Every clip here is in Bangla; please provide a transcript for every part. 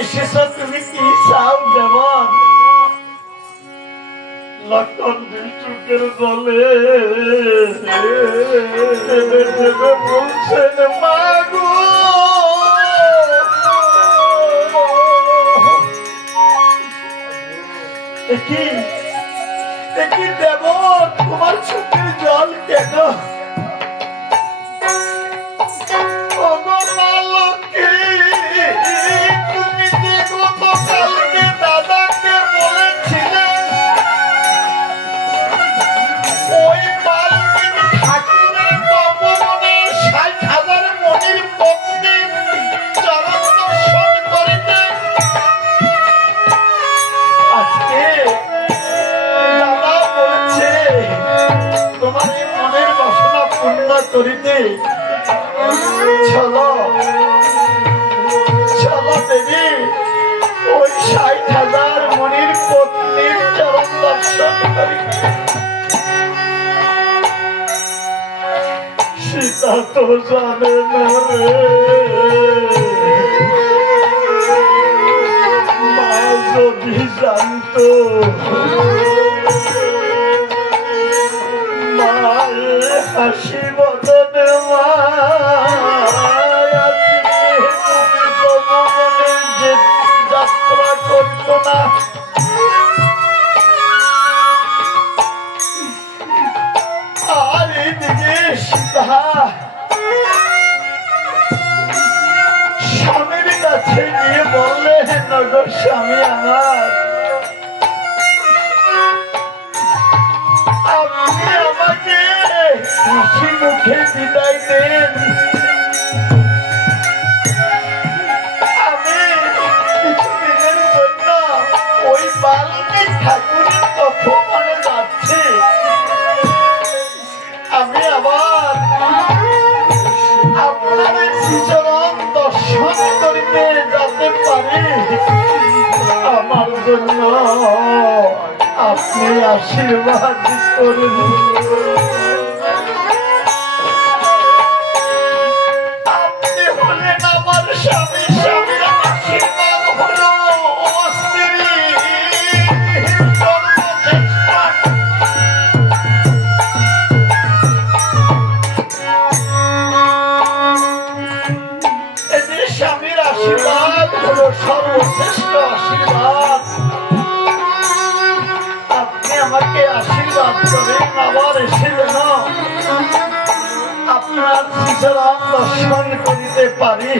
এসেছ, তুমি কি চাও দেবন? লক্ষণ চোখের জলে বলছেন মাগো কি দেব তোমার চোখের জল কেন? তুমি যে গতকালকে দাদাকে বলেছিলে ওই বালতির ঠাকুরের তপবনে ৬০,০০০ মণির পত্নী চরণ দর্শন করিতে আজকে দাদা বলছে তোমার এই মনের বাসনা পূর্ণ করিতে চলো চলো দেবী ওই ৬০,০০০ মণির পত্নীর চরণ দর্শন করিতে। সীতা তো জানে না রে, মা যদি জানতো মায়ের হাসি বদনে মা যে যাত্রা করত না। আর এইদিকে সীতা স্বামীর কাছে গিয়ে বললে নগর স্বামী আমার আপনি আমাকে হাসি মুখে বিদায় দেন, আমি কিছুদিনের জন্য ওই বাল্মীক ঠাকুরের তপবনে যাচ্ছি, আমি আবার আপনার শ্রীচরণ দর্শন করিতে যেতে পারি, আমার জন্য আপনি আশীর্বাদ করুন। আপনি হলেন আমার স্বামী, স্বামীর আশীর্বাদ হলো স্ত্রী স্বামীর আশীর্বাদ হলো সর্বশ্রেষ্ঠ আশীর্বাদ। আপনি আমাকে আশীর্বাদ করেন আবার এসে যেন আপনার শ্রীচরণ দর্শন করিতে পারি।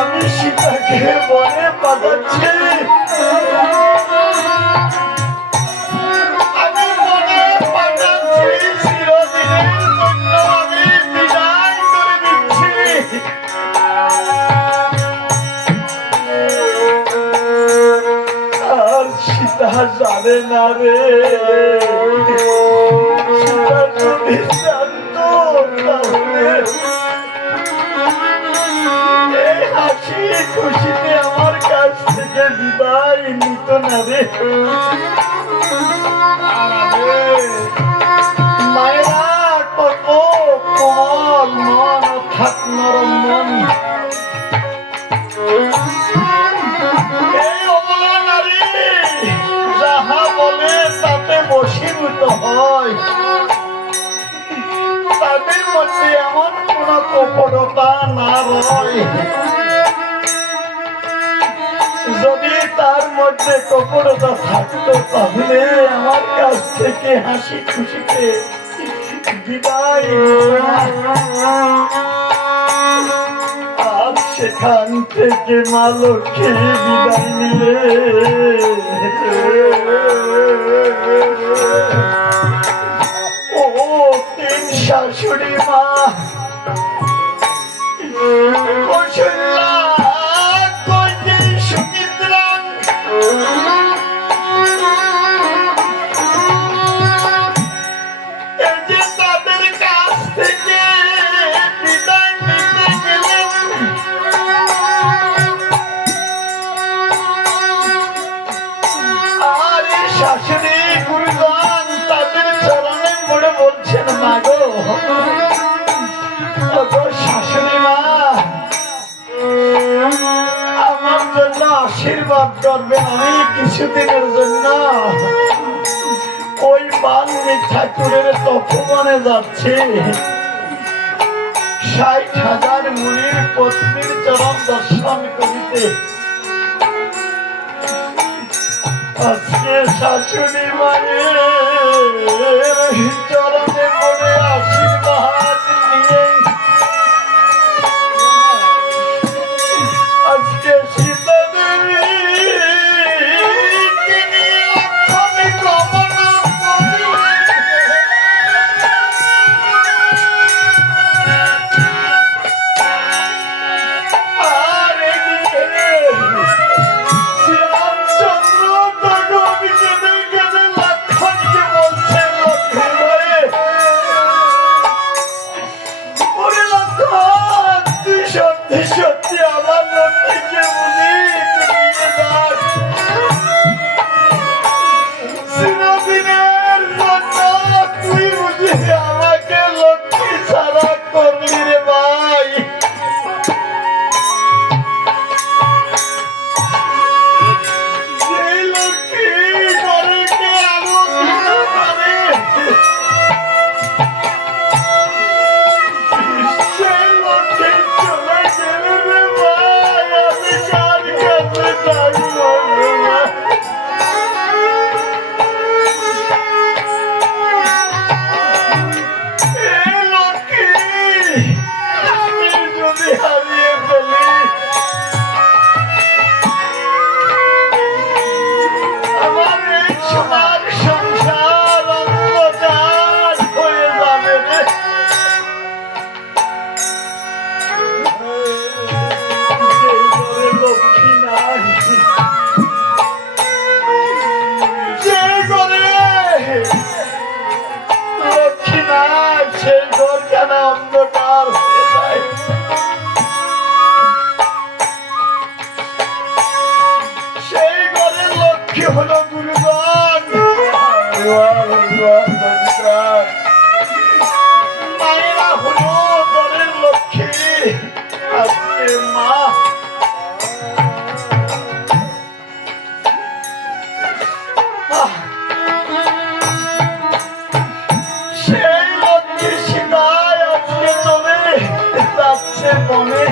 আমি সীতাকে বনে পাঠাচ্ছি, আমি বনে পাঠাচ্ছি, চিরদিনের জন্য আমি বিদায় করে দিচ্ছি। আর সীতা জানে না রে, সীতা যদি জানতো তাহলে হাসি খুশিতে আমার কাছ থেকে বিদায় নিত না রে। মায়েরা কত কোমল মন অর্থাৎ নরম মন, এই অবলা নারী যাহা বলে তাতে বশীভূত হয়, তাদের মধ্যে এমন কোন কপটতা না রয়। যদি তার মধ্যে কপটতা থাকতো তাহলে আমার কাছ থেকে হাসি খুশিতে বিদায় আর সেখান থেকে মা লক্ষ্মী বিদায় নিয়ে ও তিন শাশুড়ি মা কৌশল্যা সুমিত্রা মাফ করবেন, আমি কিছুদিনের জন্য ওই বাল্মীকি ঠাকুরের তপবনে যাচ্ছি ৬০,০০০ মুনির পত্নীর চরণ দর্শন করিতে। আজকে শাশুড়ি মায়ের চরণে পড়ে আশীর্বাদ নিয়ে আজকে সীতা দেবী সত্যি আমার লক্ষ্মীকে বলি চিরদিনের জন্য তুই বুঝি আমাকে লক্ষ্মী ছাড়া করলি রে ভাই। সেই লক্ষ্মী করে কে আলো করে সেই লক্ষ্মী চলে গেলে রে ভাই, আমি কার কাছে থাকবো রে ভাই? এই লক্ষ্মী আমি যদি হারিয়ে ফেলি, আমার এই সোনার সংসার অন্ধকার হয়ে যাবে রে। যেই ঘরে লক্ষ্মী নাই, যে ঘরে লক্ষ্মী নাই, সেই ঘর কেন অন্ধকার হয়ে যায়? সেই ঘরে লক্ষ্মী হলো দুর্গণ, মায়েরা হলো ঘরের লক্ষ্মী। আজকে মা সেই লক্ষ্মী সীতায় আজকে চলে যাচ্ছে বনে।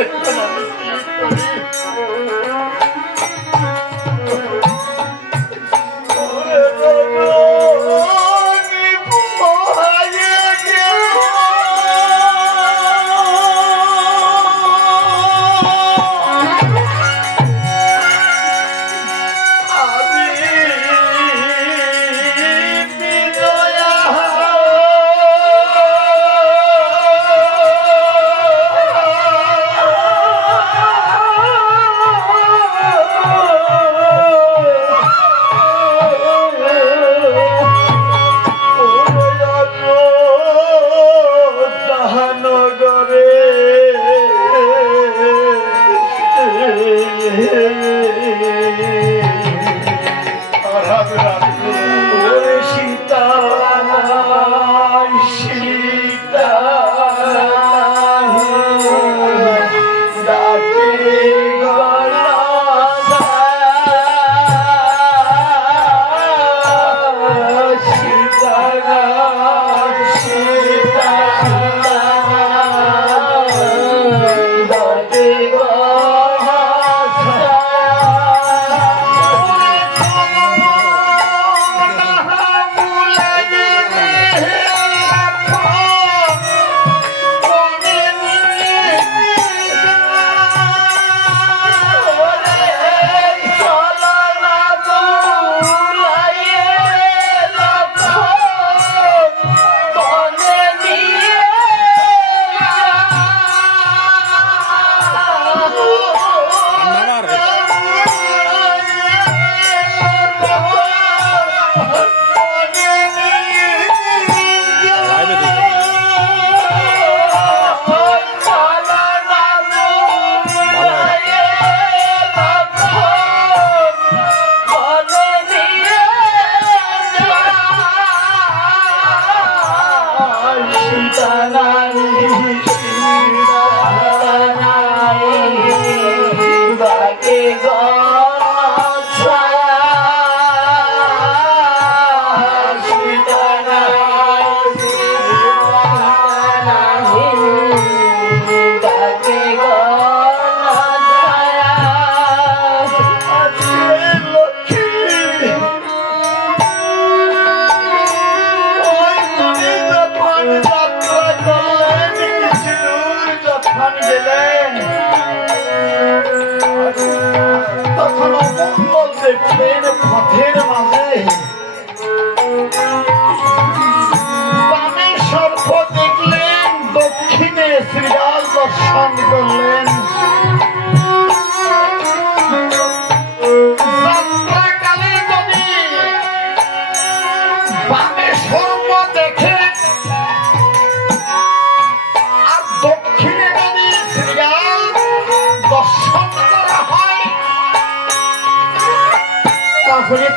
এখন আমি কি করি? ওরে রজনী পোহাইয়ে গেল, আমি বিজয়া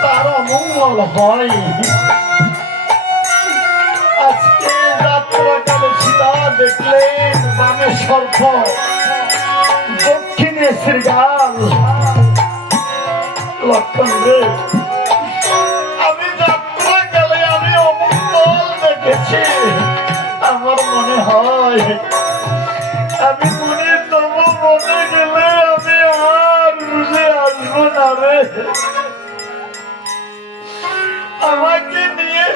তার অমঙ্গল হয়। আজকে যাত্রাকালে সীতা দেখলেন বামে সর্প, দক্ষিণে শ্রীগাল। লক্ষণ রে, আমি যাত্রাকালে আমি অমঙ্গল দেখেছি। আমার মনে হয় আমি মনে তবু মনে গেলে আমি আর বুঝে আসবো না রে। আমাকে নিয়ে